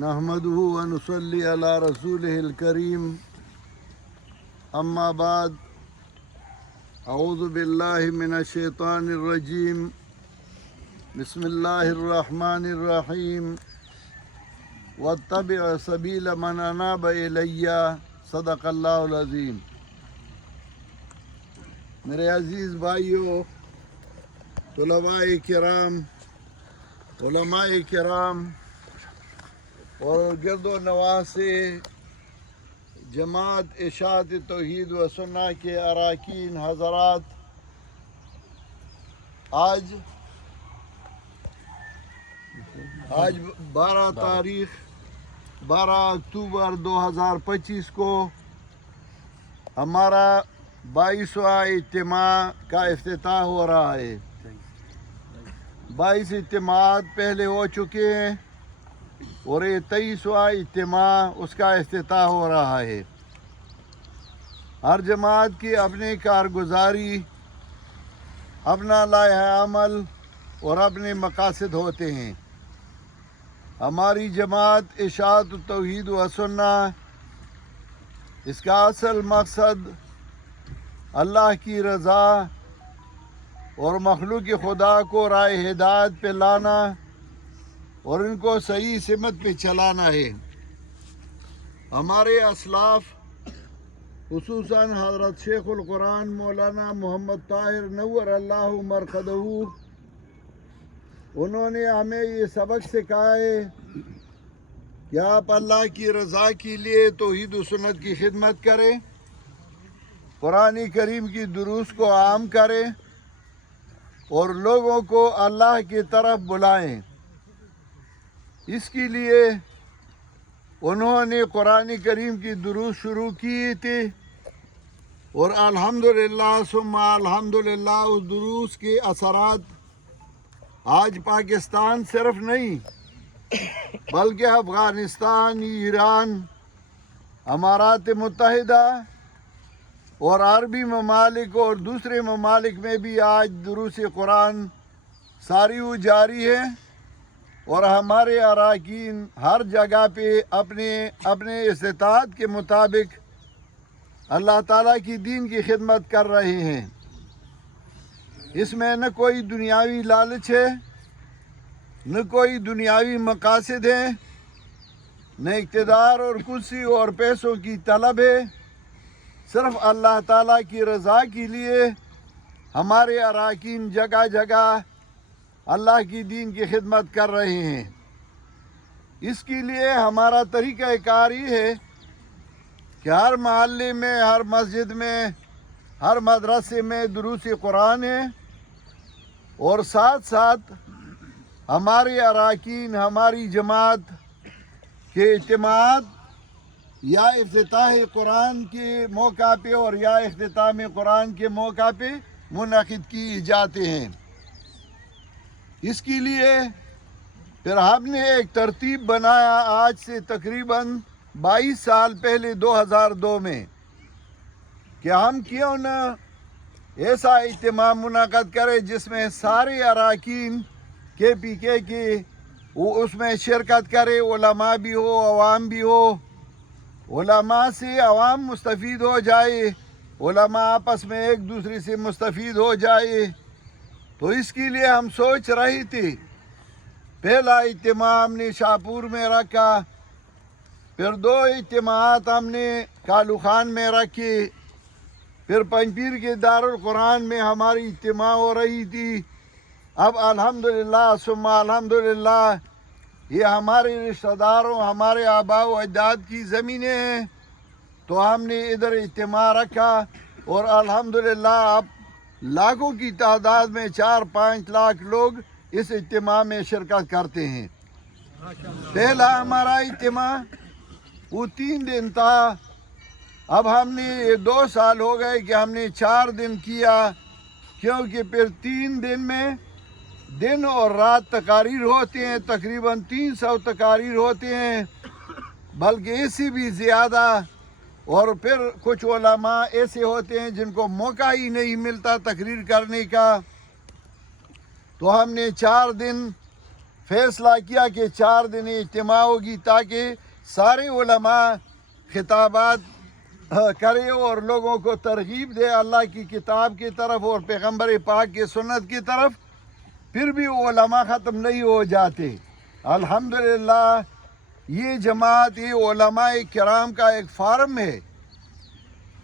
نحمده ونصلي على رسوله الكريم أما بعد أعوذ بالله من الشيطان الرجيم بسم الله الرحمن الرحيم واتبع سبيل من أناب إلي صدق اللہ العظیم۔ میرے عزیز بھائیوں، علماء کرام اور گرد و نواز سے جماعت اشاعت توحید و سنہ کے اراکین حضرات، آج 12 اکتوبر 2025 کو ہمارا 22واں اجتماع کا افتتاح ہو رہا ہے۔ 22 اجتماعات پہلے ہو چکے ہیں اور یہ 23واں اجتماع اس کا افتتاح ہو رہا ہے۔ ہر جماعت کی اپنی کارگزاری، اپنا لائحہ عمل اور اپنے مقاصد ہوتے ہیں۔ ہماری جماعت اشاعت توحید و سنہ، اس کا اصل مقصد اللہ کی رضا اور مخلوق خدا کو راہ ہدایت پہ لانا اور ان کو صحیح سمت پہ چلانا ہے۔ ہمارے اسلاف خصوصاً حضرت شیخ القرآن مولانا محمد طاہر نور اللہ مرقدہ، انہوں نے ہمیں یہ سبق سکھایا ہے کہ آپ اللہ کی رضا کے لیے توحید و سنت کی خدمت کریں، قرآن کریم کی دروس کو عام کریں اور لوگوں کو اللہ کی طرف بلائیں۔ اس کے لیے انہوں نے قرآن کریم کی دروس شروع کی تھی اور الحمدللہ ثم الحمدللہ اس دروس کے اثرات آج پاکستان صرف نہیں بلکہ افغانستان، ایران، امارات متحدہ اور عربی ممالک اور دوسرے ممالک میں بھی آج دروس قرآن ساری و جاری ہے، اور ہمارے اراکین ہر جگہ پہ اپنے استطاعت کے مطابق اللہ تعالیٰ کی دین کی خدمت کر رہے ہیں۔ اس میں نہ کوئی دنیاوی لالچ ہے، نہ کوئی دنیاوی مقاصد ہیں، نہ اقتدار اور کرسی اور پیسوں کی طلب ہے۔ صرف اللہ تعالیٰ کی رضا کے لیے ہمارے اراکین جگہ جگہ اللہ کی دین کی خدمت کر رہے ہیں۔ اس کے لیے ہمارا طریقہ کار یہ ہے کہ ہر محلے میں، ہر مسجد میں، ہر مدرسے میں دروس قرآن ہے، اور ساتھ ساتھ ہمارے اراکین، ہماری جماعت کے اجتماعات یا افتتاح قرآن کے موقع پہ اور یا اختتام قرآن کے موقع پہ منعقد کیے جاتے ہیں۔ اس کے لیے پھر ہم نے ایک ترتیب بنایا آج سے تقریباً 22 سال پہلے 2002 میں کہ ہم کیوں نہ ایسا اجتماع منعقد کرے جس میں سارے اراکین کے وہ اس میں شرکت کرے، علماء بھی ہو، عوام بھی ہو، علماء سے عوام مستفید ہو جائے، علماء آپس میں ایک دوسرے سے مستفید ہو جائے۔ تو اس کے لیے ہم سوچ رہے تھے، پہلا اجتماع ہم نے شاہپور میں رکھا، پھر 2 اجتماعات ہم نے کالو خان میں رکھے، پھر پنجپیر کے دارالقرآن میں ہماری اجتماع ہو رہی تھی۔ اب الحمدللہ ثم الحمدللہ یہ ہمارے رشتہ داروں، ہمارے آباء و اجداد کی زمینیں ہیں، تو ہم نے ادھر اجتماع رکھا، اور الحمدللہ اب لاکھوں کی تعداد میں 4-5 لاکھ لوگ اس اجتماع میں شرکت کرتے ہیں۔ پہلا ہمارا اجتماع وہ 3 دن تھا، اب ہم نے 2 سال ہو گئے کہ ہم نے 4 دن کیا، کیونکہ پھر 3 دن میں دن اور رات تقاریر ہوتے ہیں، تقریباً 300 تقاریر ہوتے ہیں، بلکہ اس سے بھی زیادہ۔ اور پھر کچھ علماء ایسے ہوتے ہیں جن کو موقع ہی نہیں ملتا تقریر کرنے کا، تو ہم نے 4 دن فیصلہ کیا کہ 4 دن اجتماع ہوگی تاکہ سارے علماء خطابات کرے اور لوگوں کو ترغیب دے اللہ کی کتاب کی طرف اور پیغمبر پاک کی سنت کی طرف. پھر بھی علماء ختم نہیں ہو جاتے. الحمدللہ یہ جماعت یہ علماء کرام کا ایک فارم ہے.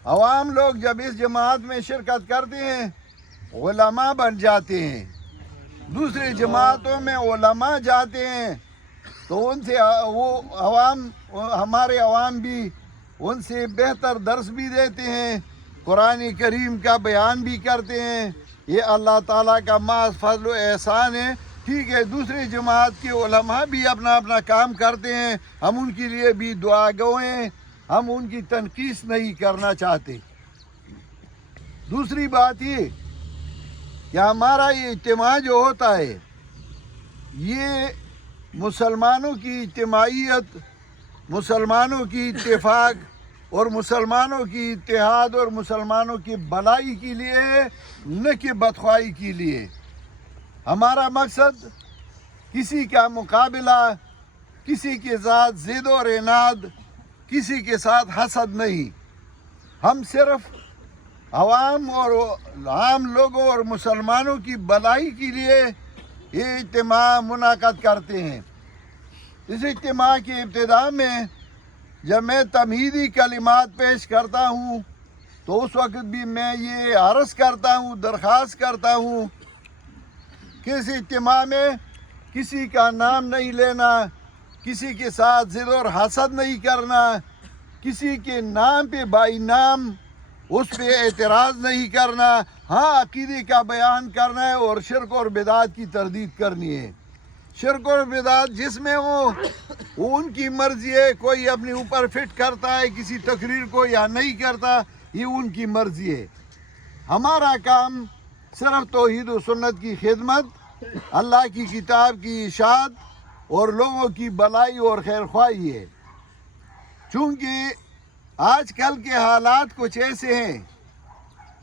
عوام لوگ جب اس جماعت میں شرکت کرتے ہیں علماء بن جاتے ہیں. دوسری جماعتوں میں علماء جاتے ہیں تو ان سے وہ عوام ہمارے عوام بھی ان سے بہتر درس بھی دیتے ہیں, قرآن کریم کا بیان بھی کرتے ہیں. یہ اللہ تعالیٰ کا محض فضل و احسان ہے. ٹھیک ہے, دوسری جماعت کے علماء بھی اپنا اپنا کام کرتے ہیں, ہم ان کے لیے بھی دعا گو ہیں, ہم ان کی تنقید نہیں کرنا چاہتے. دوسری بات یہ کہ ہمارا یہ اجتماع جو ہوتا ہے یہ مسلمانوں کی اجتماعیت, مسلمانوں کی اتفاق اور مسلمانوں کی اتحاد اور مسلمانوں کی بھلائی کے لیے ہے, نہ کہ بدخواہی کے لیے. ہمارا مقصد کسی کا مقابلہ, کسی کے ساتھ ضد اور عناد, کسی کے ساتھ حسد نہیں. ہم صرف عوام اور عام لوگوں اور مسلمانوں کی بھلائی کے لیے یہ اجتماع منعقد کرتے ہیں. اس اجتماع کی ابتدا میں جب میں تمہیدی کلمات پیش کرتا ہوں تو اس وقت بھی میں یہ عرض کرتا ہوں, درخواست کرتا ہوں کہ اس اجتماع میں کسی کا نام نہیں لینا, کسی کے ساتھ ضد اور حسد نہیں کرنا, کسی کے نام پہ بائی نام اس پہ اعتراض نہیں کرنا. ہاں, عقیدے کا بیان کرنا ہے اور شرک اور بدعات کی تردید کرنی ہے. شرک اور بدعات جس میں ہو وہ ان کی مرضی ہے, کوئی اپنے اوپر فٹ کرتا ہے کسی تقریر کو یا نہیں کرتا, یہ ان کی مرضی ہے. ہمارا کام صرف توحید و سنت کی خدمت, اللہ کی کتاب کی اشاعت اور لوگوں کی بھلائی اور خیر خواہی ہے. چونکہ آج کل کے حالات کچھ ایسے ہیں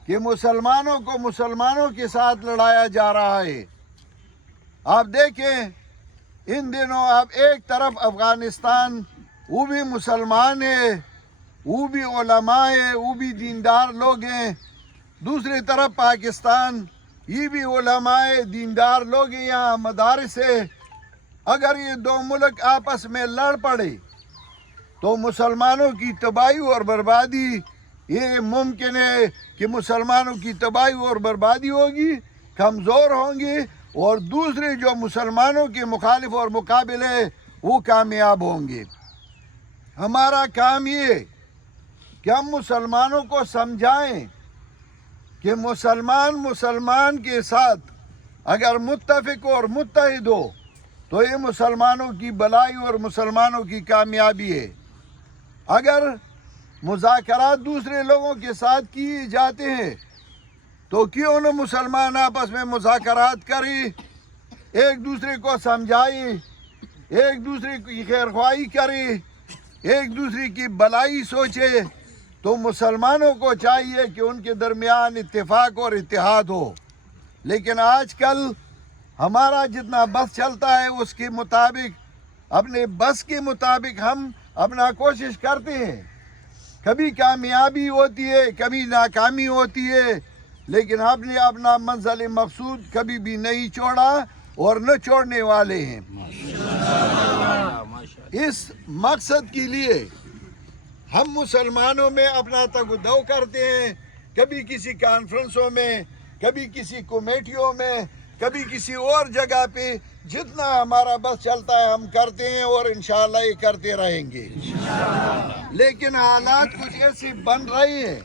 کہ مسلمانوں کو مسلمانوں کے ساتھ لڑایا جا رہا ہے. آپ دیکھیں ان دنوں آپ ایک طرف افغانستان وہ بھی مسلمان ہے, وہ بھی علماء ہے, وہ بھی دیندار لوگ ہیں. دوسری طرف پاکستان یہ بھی علماء ہے, دیندار لوگ ہیں, یہاں مدارس ہے. اگر یہ دو ملک آپس میں لڑ پڑے تو مسلمانوں کی تباہی اور بربادی, یہ ممکن ہے کہ مسلمانوں کی تباہی اور بربادی ہوگی, کمزور ہوں گے, اور دوسرے جو مسلمانوں کے مخالف اور مقابل ہے وہ کامیاب ہوں گے. ہمارا کام یہ کہ ہم مسلمانوں کو سمجھائیں کہ مسلمان کے ساتھ اگر متفق اور متحد ہو تو یہ مسلمانوں کی بھلائی اور مسلمانوں کی کامیابی ہے. اگر مذاکرات دوسرے لوگوں کے ساتھ کیے جاتے ہیں تو کیوں نہ مسلمان آپس میں مذاکرات کریں, ایک دوسرے کو سمجھائیں, ایک دوسرے کی خیر خواہی کریں, ایک دوسرے کی بھلائی سوچے. تو مسلمانوں کو چاہیے کہ ان کے درمیان اتفاق اور اتحاد ہو. لیکن آج کل ہمارا جتنا بس چلتا ہے اس کے مطابق, اپنے بس کے مطابق ہم اپنا کوشش کرتے ہیں. کبھی کامیابی ہوتی ہے, کبھی ناکامی ہوتی ہے, لیکن ہم نے اپنا منزل مقصود کبھی بھی نہیں چھوڑا اور نہ چھوڑنے والے ہیں. اس مقصد کے لیے ہم مسلمانوں میں اپنا تگدو کرتے ہیں, کبھی کسی کانفرنسوں میں, کبھی کسی کمیٹیوں میں, کبھی کسی اور جگہ پہ. جتنا ہمارا بس چلتا ہے ہم کرتے ہیں اور انشاءاللہ یہ کرتے رہیں گے. لیکن حالات کچھ ایسے بن رہے ہیں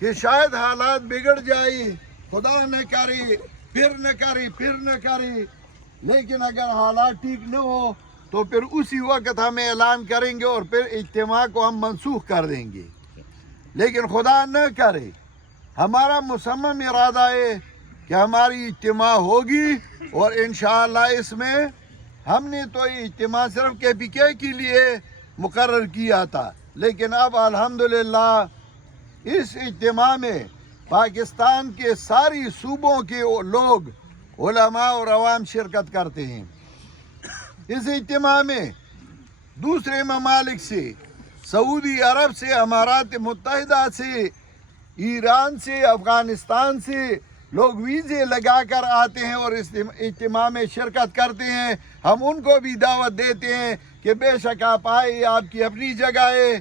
کہ شاید حالات بگڑ جائے, خدا نہ کرے, پھر نہ کرے, پھر نہ کرے. لیکن اگر حالات ٹھیک نہ ہو تو پھر اسی وقت ہم اعلان کریں گے اور پھر اجتماع کو ہم منسوخ کر دیں گے. لیکن خدا نہ کرے, ہمارا مصمم ارادہ ہے کہ ہماری اجتماع ہوگی اور انشاءاللہ اس میں ہم نے تو یہ اجتماع صرف KPK کے لیے مقرر کیا تھا, لیکن اب الحمدللہ اس اجتماع میں پاکستان کے ساری صوبوں کے لوگ, علماء اور عوام شرکت کرتے ہیں. اس اجتماع میں دوسرے ممالک سے، سعودی عرب سے، امارات متحدہ سے، ایران سے، افغانستان سے لوگ ویزے لگا کر آتے ہیں اور اس اجتماع میں شرکت کرتے ہیں۔ ہم ان کو بھی دعوت دیتے ہیں کہ بے شک آپ آئے، آپ کی اپنی جگہ ہے۔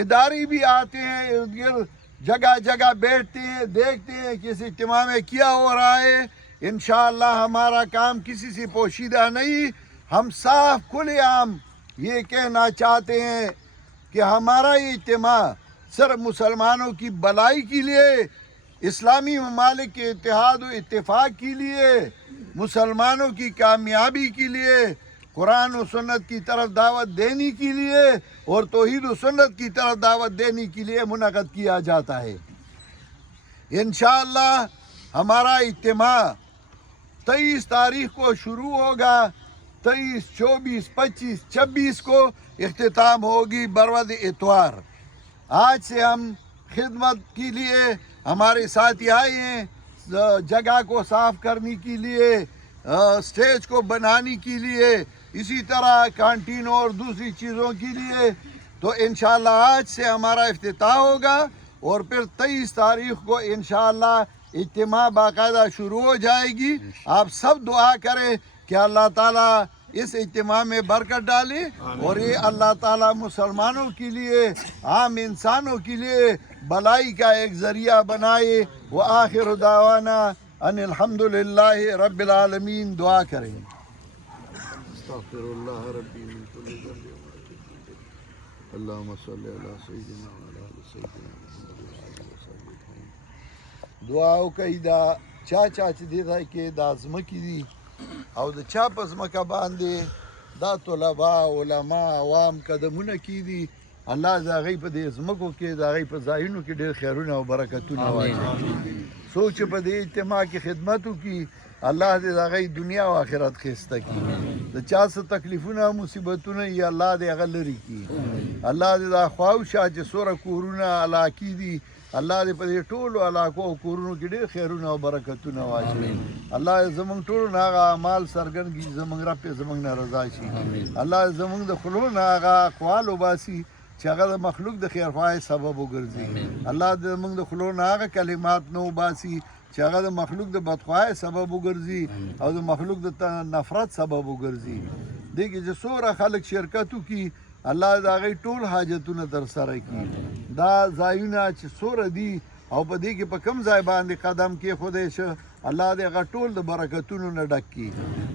ادارے بھی آتے ہیں، ارد گرد جگہ جگہ بیٹھتے ہیں، دیکھتے ہیں کہ اس اجتماع میں کیا ہو رہا ہے۔ انشاءاللہ ہمارا کام کسی سے پوشیدہ نہیں، ہم صاف کھلے عام یہ کہنا چاہتے ہیں کہ ہمارا یہ اجتماع صرف مسلمانوں کی بھلائی کے لیے، اسلامی ممالک کے اتحاد و اتفاق کے لیے، مسلمانوں کی کامیابی کے لیے، قرآن و سنت کی طرف دعوت دینے کے لیے اور توحید و سنت کی طرف دعوت دینے کے لیے منعقد کیا جاتا ہے۔ انشاءاللہ ہمارا اجتماع 23 تاریخ کو شروع ہوگا، 23، 24، 25، 26 کو اختتام ہوگی بروز اتوار۔ آج سے ہم خدمت کے لیے ہمارے ساتھی آئے ہیں، جگہ کو صاف کرنے کے لیے، سٹیج کو بنانے کے لیے، اسی طرح کانٹین اور دوسری چیزوں کے لیے۔ تو انشاءاللہ آج سے ہمارا افتتاح ہوگا اور پھر 23 تاریخ کو انشاءاللہ اجتماع باقاعدہ شروع ہو جائے گی۔ آپ سب دعا کریں کہ اللہ تعالیٰ اس اجتماع میں برکت ڈالے اور یہ اللہ تعالیٰ مسلمانوں کے لیے، عام انسانوں کے لیے بھلائی کا ایک ذریعہ بنائے۔ وآخر دعوانا ان الحمدللہ رب العالمین۔ دعا کریں۔ استغفر اللہ ربی من کل ذنب اللہم صلی علی سیدنا وعلی آل سیدنا محمد وعلی وصحبہ اجمعین۔ دعاو کئی دا چا چې دیتا کې دا ځمکې دي او د چا په ځمکه باندې دا طلبا، علما، عوام قدمونه کیدي، الله د هغوی په دې ځمکو کې، د هغوی په ځایونو کې ډېر خیرونه او برکتونه واچوي. څوک چې په دې اجتماع کې خدمت وکړي، الله دې د هغوی دنیا او آخرت ښایسته کړي. د چا څه تکلیفونه او مصیبتونه یې الله دې هغه لرې کړي. الله دې دا خواوشه چې څومره کورونه علاقې دي، الله دې په دې ټولو علاقو او کورونو کې ډېر خیرونه او برکتونه واچوي. الله دې زموږ ټولو نه هغه اعمال څرګند کړي، زموږ رب پرې زموږ نه رضا شي. الله دې زموږ د خولو نه هغه اقوال وباسي چې هغه د مخلوق د خیرخواهۍ سبب وګرځي. الله دې زموږ د خولو نه هغه کلمات نه وباسي چې هغه د مخلوق د بدخواهۍ سبب وګرځي او د مخلوق د نفرت سبب وګرځي. دې کې چې څومره خلک شرکت وکړي، الله د هغوی ټول حاجتونه ترسره کړي. دا ځایونه چې څومره دي او په دې کې په کوم ځای باندې قدم کېښودی شه، الله دې هغه ټول د برکتونو نه ډک کړي.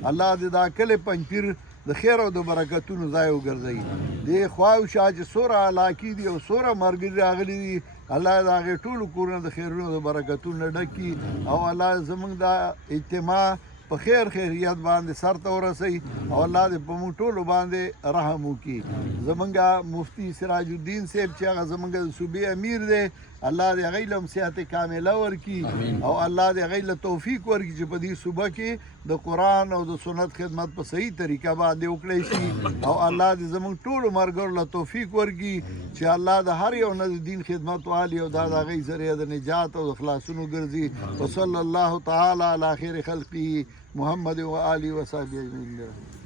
الله دې دا کلی پنجپیر د خیر او د برکتونو ځای وګرځوي. دې خواوشا چې څومره علاقې دي او څومره مرګري راغلي دي، الله د هغې ټولو کورونه د خیرونو او د برکتونو نه ډک کړي او الله زموږ دا اجتماع په خیر خیریت باندې سر ته ورسوي او الله دې په موږ ټولو باندې رحم وکړي. زموږ مفتی سراج الدین صاحب چې هغه زموږ د صوبې امیر دی، الله دې هغوی له هم صحت کامله ورکړي او الله دې هغوی له توفیق ورکړي چې په دې صوبه کې د قرآن او د سنت خدمت په صحیح طریقه باندې وکړی شي او الله دې زموږ ټولو ملګرو له توفیق ورکړي چې الله د هر یو نه د دین خدمت والي او دا د هغوی ذریعه د نجات او د خلاصون وګرځي. وصلی الله تعالی علی خیر خلقه محمد و آله و صحبه اجمعین.